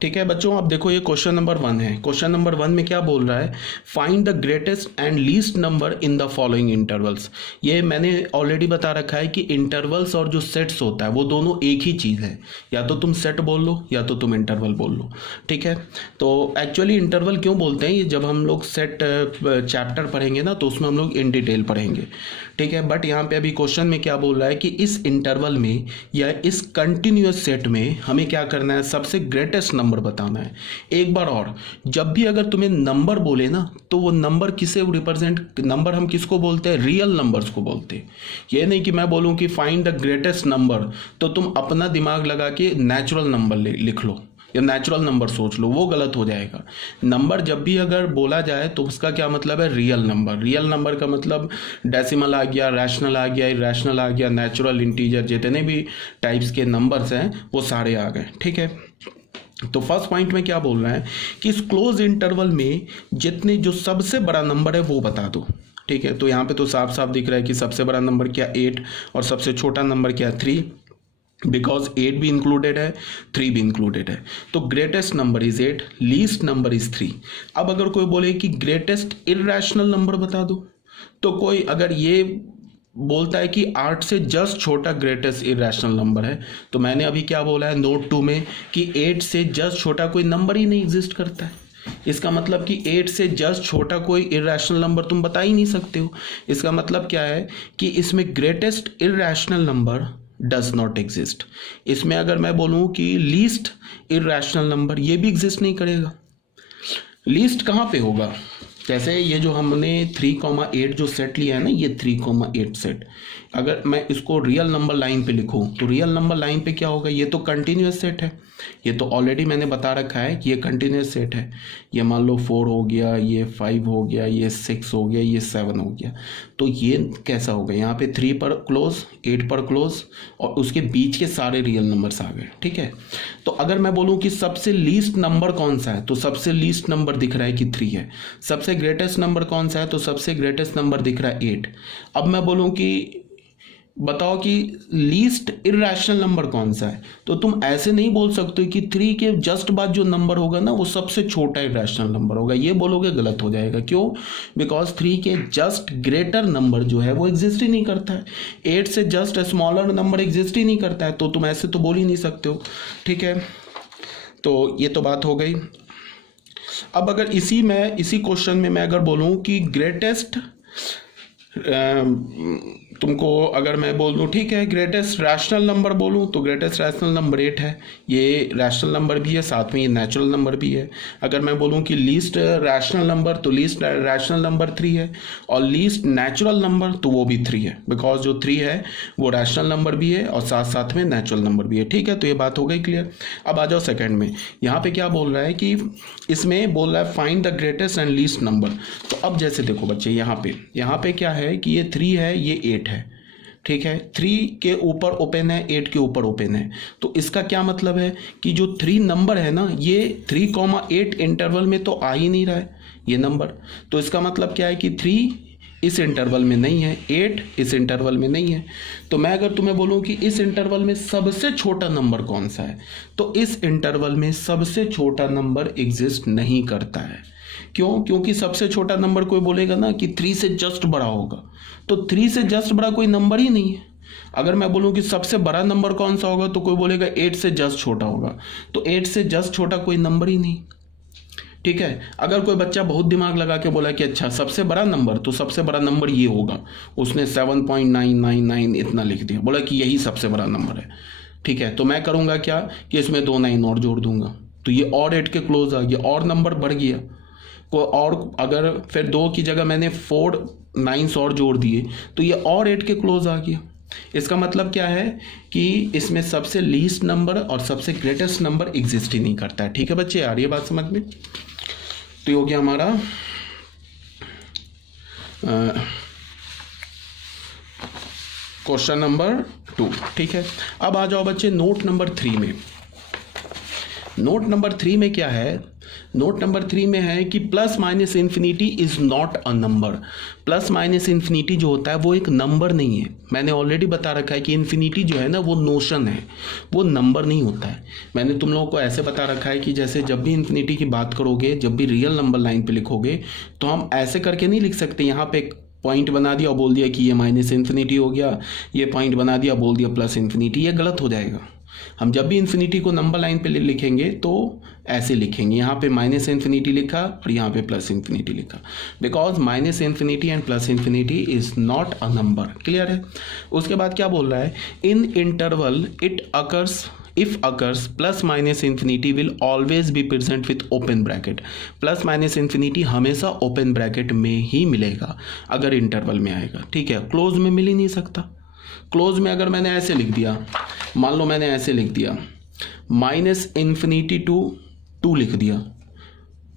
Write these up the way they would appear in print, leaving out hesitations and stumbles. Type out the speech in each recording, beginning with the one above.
ठीक है बच्चों, अब देखो ये क्वेश्चन नंबर 1 है। क्वेश्चन नंबर 1 में क्या बोल रहा है, find the greatest and least number in the following intervals. ये मैंने ऑलरेडी बता रखा है कि इंटरवल्स और जो सेट्स होता है वो दोनों एक ही चीज़ है, या तो तुम सेट बोल लो या तो तुम इंटरवल बोल लो। ठीक है, तो एक्चुअली इंटरवल क्यों बोलते हैं, ये जब हम लोग सेट चैप्टर पढ़ेंगे ना तो उसमें हम लोग इन डिटेल पढ़ेंगे। ठीक है, बट यहाँ पे अभी क्वेश्चन में क्या बोल रहा है कि इस इंटरवल में या इस कंटिन्यूअस सेट में हमें क्या करना है, सबसे ग्रेटेस्ट नंबर बताना है। एक बार और, जब भी अगर तुम्हें नंबर बोले ना तो वो नंबर किसे रिप्रेजेंट, नंबर हम किसको बोलते हैं, रियल नंबर्स को बोलते हैं। ये नहीं कि मैं बोलूँ कि फाइंड द ग्रेटेस्ट नंबर तो तुम अपना दिमाग लगा के नेचुरल नंबर लिख लो या नेचुरल नंबर सोच लो, वो गलत हो जाएगा। नंबर जब भी अगर बोला जाए तो उसका क्या मतलब है, रियल नंबर। रियल नंबर का मतलब डेसिमल आ गया, रैशनल आ गया, इरेशनल आ गया, नेचुरल, इंटीजर, जितने भी टाइप्स के नंबर्स हैं वो सारे आ गए। ठीक है, तो फर्स्ट पॉइंट में क्या बोल रहा है कि इस क्लोज इंटरवल में जितने जो सबसे बड़ा नंबर है वो बता दो। ठीक है, तो यहाँ पे तो साफ साफ दिख रहा है कि सबसे बड़ा नंबर क्या 8 और सबसे छोटा नंबर क्या 3, बिकॉज 8 भी इंक्लूडेड है 3 भी इंक्लूडेड है। तो greatest number is 8, least number is 3। अब अगर कोई बोले कि ग्रेटेस्ट इररेशनल नंबर बता दो, तो कोई अगर ये बोलता है कि 8 से जस्ट छोटा ग्रेटेस्ट इररेशनल नंबर है, तो मैंने अभी क्या बोला है नोट 2 में कि 8 से जस्ट छोटा कोई नंबर ही नहीं एग्जिस्ट करता है। इसका मतलब कि 8 से जस्ट छोटा कोई इररेशनल नंबर तुम बता ही नहीं सकते हो। इसका मतलब क्या है कि इसमें greatest irrational number does not exist. इसमें अगर मैं बोलूं कि लीस्ट इररेशनल नंबर, ये भी एग्जिस्ट नहीं करेगा। लीस्ट कहाँ पे होगा, जैसे ये जो हमने 3,8 जो सेट लिया है ना, ये 3,8 सेट, अगर मैं इसको रियल नंबर लाइन पे लिखूं तो रियल नंबर लाइन पे क्या होगा, ये तो कंटिन्यूस सेट है, ये तो ऑलरेडी मैंने बता रखा है कि ये कंटिन्यूस सेट है। ये मान लो 4 हो गया, ये 5 हो गया, ये 6 हो गया, ये 7 हो गया। तो ये कैसा होगा, यहाँ पे 3 पर क्लोज, 8 पर क्लोज और उसके बीच के सारे रियल नंबर्स आ गए। ठीक है, तो अगर मैं बोलूँ कि सबसे लीस्ट नंबर कौन सा है, तो सबसे लीस्ट नंबर दिख रहा है कि 3 है। सबसे ग्रेटेस्ट नंबर कौन सा है, तो सबसे ग्रेटेस्ट नंबर दिख रहा है 8। अब मैं बोलूँ कि बताओ कि लीस्ट इररेशनल नंबर कौन सा है, तो तुम ऐसे नहीं बोल सकते कि 3 के जस्ट बाद जो नंबर होगा ना वो सबसे छोटा इररेशनल नंबर होगा। ये बोलोगे गलत हो जाएगा। क्यों, बिकॉज 3 के जस्ट ग्रेटर नंबर जो है वो एग्जिस्ट ही नहीं करता है। 8 से जस्ट स्मॉलर नंबर एग्जिस्ट ही नहीं करता है, तो तुम ऐसे तो बोल ही नहीं सकते हो। ठीक है, तो ये तो बात हो गई। अब अगर इसी क्वेश्चन में मैं अगर बोलूँ कि ग्रेटेस्ट, तुमको अगर मैं बोल दूं ठीक है ग्रेटेस्ट रैशनल नंबर बोलूं तो ग्रेटेस्ट रैशनल नंबर 8 है। ये रैशनल नंबर भी है, साथ में ये नेचुरल नंबर भी है। अगर मैं बोलूं कि लीस्ट रैशनल नंबर तो लीस्ट रैशनल नंबर 3 है, और लीस्ट नेचुरल नंबर तो वो भी 3 है, बिकॉज जो 3 है वो रैशनल नंबर भी है और साथ साथ में नेचुरल नंबर भी है। ठीक है, तो ये बात हो गई क्लियर। अब आ जाओ सेकेंड में, यहाँ पे क्या बोल रहा है कि इसमें बोल रहा है find the greatest and least number. तो अब जैसे देखो बच्चे, यहाँ पे क्या है कि ये 3 है, ये 8 है। ठीक है, 3 के ऊपर ओपन है, 8 के ऊपर ओपन है। तो इसका क्या मतलब है कि जो 3 नंबर है ना, ये 3,8 इंटरवल में तो आ ही नहीं रहा है ये नंबर। तो इसका मतलब क्या है कि 3 इस इंटरवल में नहीं है, 8 इस इंटरवल में नहीं है। तो मैं अगर तुम्हें बोलूं कि इस इंटरवल में सबसे छोटा नंबर कौन सा है, तो इस इंटरवल में सबसे छोटा नंबर एग्जिस्ट नहीं करता है। क्यों, क्योंकि सबसे छोटा नंबर कोई बोलेगा ना कि 3 से जस्ट बड़ा होगा, तो 3 से जस्ट बड़ा कोई नंबर ही नहीं है। अगर मैं बोलूं कि सबसे बड़ा नंबर कौन सा होगा, तो कोई बोलेगा 8 से जस्ट छोटा होगा, तो 8 से जस्ट छोटा कोई नंबर ही नहीं। ठीक है, अगर कोई बच्चा बहुत दिमाग लगा के बोला कि अच्छा सबसे बड़ा नंबर, तो सबसे बड़ा नंबर ये होगा, उसने 7.999 इतना लिख दिया, बोला कि यही सबसे बड़ा नंबर है। ठीक है, तो मैं करूँगा क्या कि इसमें 2 9 और जोड़ दूंगा, तो ये और 8 के क्लोज आ गया, और नंबर बढ़ गया को, और अगर फिर 2 की जगह मैंने 4 9 और जोड़ दिए तो ये और 8 के क्लोज आ गया। इसका मतलब क्या है कि इसमें सबसे लीस्ट नंबर और सबसे ग्रेटेस्ट नंबर एग्जिस्ट ही नहीं करता है। ठीक है बच्चे, आ रही है बात समझ में। तो ये हो गया हमारा क्वेश्चन नंबर 2। ठीक है, अब आ जाओ बच्चे नोट नंबर 3 में। नोट नंबर 3 में क्या है, नोट नंबर 3 में है कि plus minus infinity is not a number. Plus minus infinity जो होता है वो एक नंबर नहीं है। मैंने ऑलरेडी बता रखा है कि इन्फिनिटी जो है ना वो नोशन है, वो नंबर नहीं होता है। मैंने तुम लोगों को ऐसे बता रखा है कि जैसे जब भी इन्फिनिटी की बात करोगे, जब भी रियल नंबर लाइन पे लिखोगे तो हम ऐसे करके नहीं लिख सकते, यहाँ पे एक पॉइंट बना दिया और बोल दिया कि ये माइनस इन्फिनिटी हो गया, ये पॉइंट बना दिया बोल दिया प्लस इन्फिनिटी। ये गलत हो जाएगा। हम जब भी इन्फिनिटी को नंबर लाइन पे लिखेंगे तो ऐसे लिखेंगे, यहाँ पे माइनस इन्फिनिटी लिखा और यहाँ पे प्लस इन्फिनिटी लिखा, because minus infinity and plus infinity is not a number. Clear है। उसके बाद क्या बोल रहा है, इन interval it occurs if occurs plus minus infinity will always be present with open bracket। Plus minus infinity हमेशा open bracket में ही मिलेगा अगर इंटरवल में आएगा। ठीक है, क्लोज में मिल ही नहीं सकता। क्लोज में अगर मैंने ऐसे लिख दिया, मान लो मैंने ऐसे लिख दिया माइनस इन्फिनिटी टू 2 लिख दिया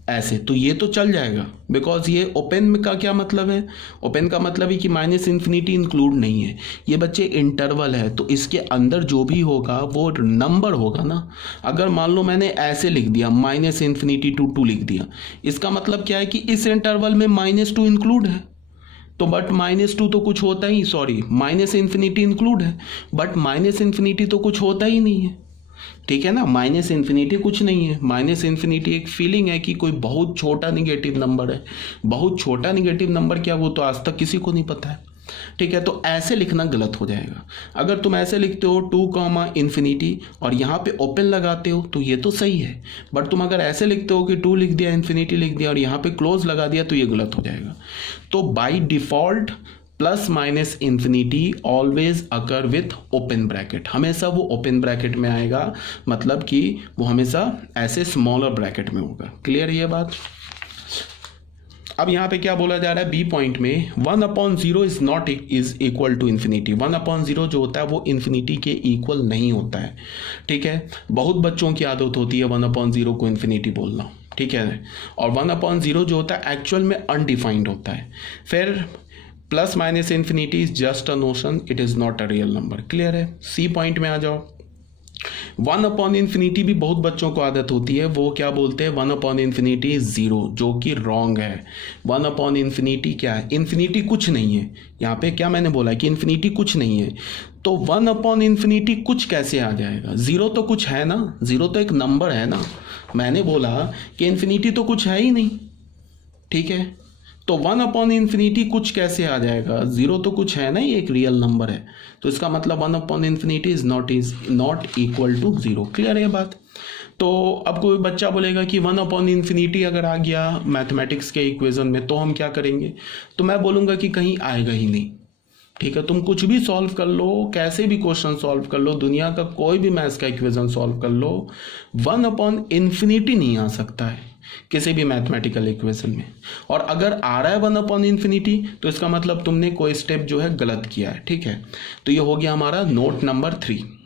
ऐसे, तो ये तो चल जाएगा, बिकॉज ये ओपन में का क्या मतलब है, ओपन का मतलब है कि माइनस इन्फिनिटी इंक्लूड नहीं है। ये बच्चे इंटरवल है तो इसके अंदर जो भी होगा वो नंबर होगा ना। अगर मान लो मैंने ऐसे लिख दिया माइनस इन्फिनिटी टू 2 लिख दिया, इसका मतलब क्या है कि इस इंटरवल में -2 इंक्लूड है। तो बट -2 तो कुछ होता ही, सॉरी माइनस इन्फिनिटी इंक्लूड है, बट माइनस इन्फिनिटी तो कुछ होता ही नहीं है। ठीक है ना, माइनस इन्फिनिटी कुछ नहीं है। माइनस इन्फिनिटी एक फीलिंग है कि कोई बहुत छोटा निगेटिव नंबर है। बहुत छोटा निगेटिव नंबर क्या, वो तो आज तक किसी को नहीं पता है। ठीक है, तो ऐसे लिखना गलत हो जाएगा। अगर तुम ऐसे लिखते हो 2 इन्फिनिटी और यहाँ पे ओपन लगाते हो तो ये तो सही है, बट तुम अगर ऐसे लिखते हो कि 2 लिख दिया, इन्फिनिटी लिख दिया और यहाँ पे क्लोज लगा दिया तो ये गलत हो जाएगा। तो by default plus minus infinity always occur with open bracket, हमेशा वो ओपन ब्रैकेट में आएगा, मतलब कि वो हमेशा ऐसे स्मॉलर ब्रैकेट में होगा। क्लियर है ये बात। अब यहाँ पे क्या बोला जा रहा है, बी पॉइंट में 1/0 is not is equal to infinity. 1/0 जो होता है वो इन्फिनिटी के इक्वल नहीं होता है। ठीक है, बहुत बच्चों की आदत होती है 1/0 को इन्फिनिटी बोलना। ठीक है, और 1/0 जो होता है एक्चुअल में अनडिफाइंड होता है। फिर plus minus infinity is just a notion, it is not a real number. Clear है। सी पॉइंट में आ जाओ। 1/इन्फिनिटी भी बहुत बच्चों को आदत होती है, वो क्या बोलते हैं 1/इन्फिनिटी इज 0, जो कि रॉन्ग है। 1/इन्फिनिटी क्या है, इन्फिनिटी कुछ नहीं है। यहाँ पे क्या मैंने बोला कि इन्फिनिटी कुछ नहीं है, तो 1/इन्फिनिटी कुछ कैसे आ जाएगा। 0 तो कुछ है ना, 0 तो एक नंबर है ना। मैंने बोला कि इन्फिनिटी तो कुछ है ही नहीं। ठीक है, तो 1/इन्फिनिटी कुछ कैसे आ जाएगा, 0 तो कुछ है ना, ये एक रियल नंबर है, तो इसका मतलब infinity is not equal to 0। Clear है ये बात। तो अब कोई बच्चा बोलेगा कि 1/इन्फिनिटी अगर आ गया मैथमेटिक्स के इक्वेशन में तो हम क्या करेंगे, तो मैं बोलूँगा कि कहीं आएगा ही नहीं। ठीक है, तुम कुछ भी सॉल्व कर लो, कैसे भी क्वेश्चन सॉल्व कर लो, दुनिया का कोई भी मैथ्स का इक्वेशन सॉल्व कर लो, 1/इन्फिनिटी नहीं आ सकता है किसी भी मैथमेटिकल इक्वेशन में। और अगर आ रहा है 1/इन्फिनिटी तो इसका मतलब तुमने कोई स्टेप जो है गलत किया है। ठीक है, तो ये हो गया हमारा नोट नंबर 3।